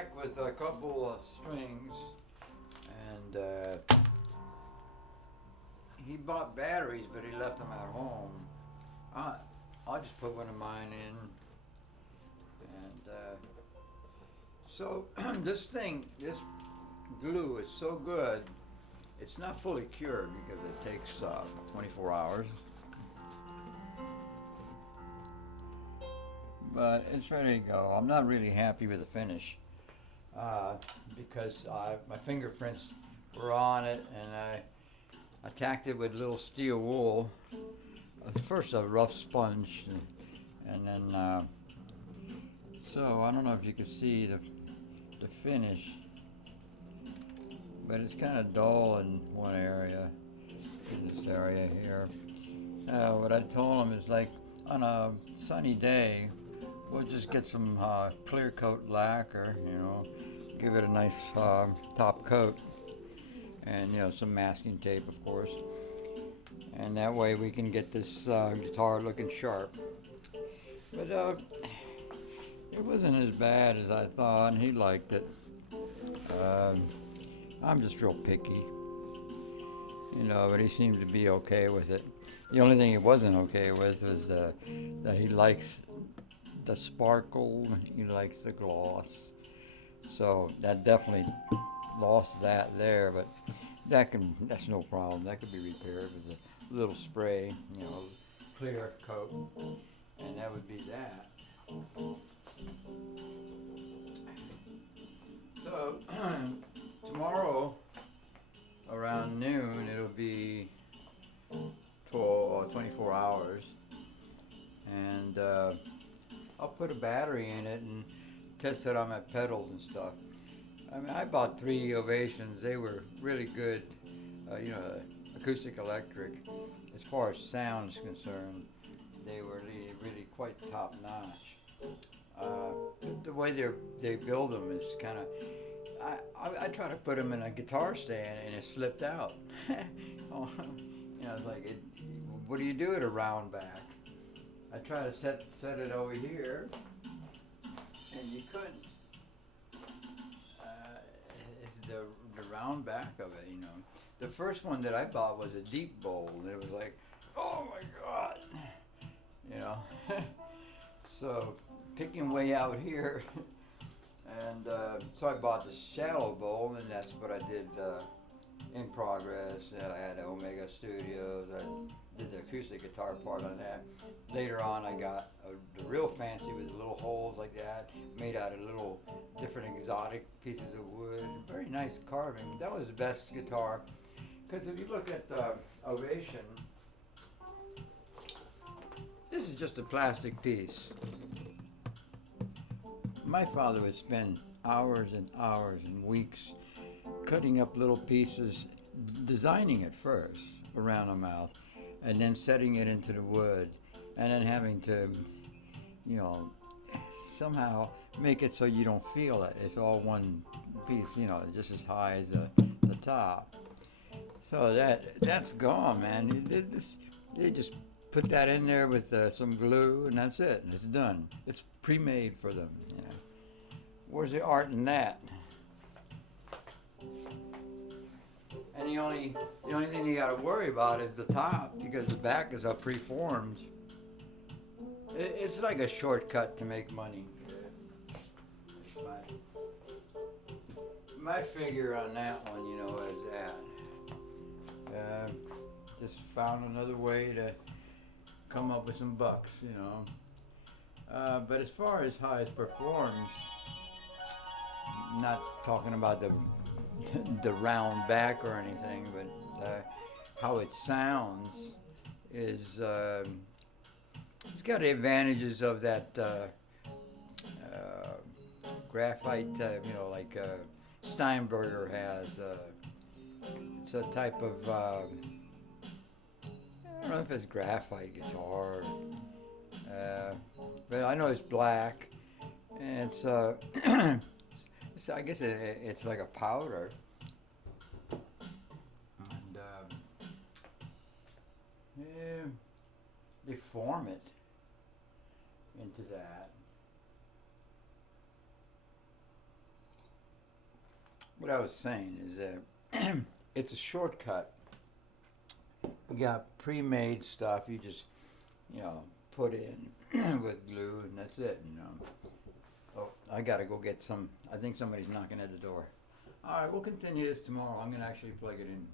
back with a couple of strings, and he bought batteries, but he left them at home. I'll just put one of mine in, and so this glue is so good. It's not fully cured because it takes 24 hours. But it's ready to go. I'm not really happy with the finish because my fingerprints were on it, and I tacked it with little steel wool. First a rough sponge, and then so I don't know if you can see the finish, but it's kind of dull in one area, in this area here. What I told him is, like, on a sunny day, we'll just get some clear coat lacquer, give it a nice top coat, and some masking tape, of course, and that way we can get this guitar looking sharp. But it wasn't as bad as I thought, and he liked it. I'm just real picky, but he seemed to be okay with it. The only thing he wasn't okay with was that he likes the sparkle, he likes the gloss. So that definitely lost that there, but that's no problem. That could be repaired with a little spray, clear coat, and that would be that. So tomorrow around noon it'll be 24 hours, and I'll put a battery in it and test it on my pedals and stuff. I mean, I bought 3 Ovations. They were really good, acoustic electric. As far as sound is concerned, they were really quite top notch. The way they build them is kind of. I try to put them in a guitar stand and it slipped out. It's like, what do you do with a round back? I try to set it over here, and you couldn't. It's the round back of it, The first one that I bought was a deep bowl, and it was like, oh my God, So picking way out here, and so I bought the shallow bowl, and that's what I did in progress. I had Omega Studios. I did the acoustic guitar part on that. Later on, I got the real fancy with little holes like that, made out of little different exotic pieces of wood. Very nice carving. That was the best guitar, because if you look at the Ovation, this is just a plastic piece. My father would spend hours and hours and weeks cutting up little pieces, designing it first around the mouth, and then setting it into the wood, and then having to, somehow make it so you don't feel it. It's all one piece, just as high as the top. So that's gone, man. They just put that in there with some glue, and that's it. It's done. It's pre-made for them. Where's the art in that? And the only thing you got to worry about is the top, because the back is preformed. It's like a shortcut to make money. My figure on that one, is that. Just found another way to come up with some bucks, But as far as how it performs, not talking about the round back or anything, but how it sounds is it's got the advantages of that graphite, like Steinberger has. It's a type of I don't know if it's graphite guitar, but I know it's black, and it's I guess it's like a powder, and they form it into that. what I was saying is that it's a shortcut. You got pre-made stuff. You just, put in with glue, and that's it. Oh, I gotta go get some. I think somebody's knocking at the door. All right, we'll continue this tomorrow. I'm gonna actually plug it in.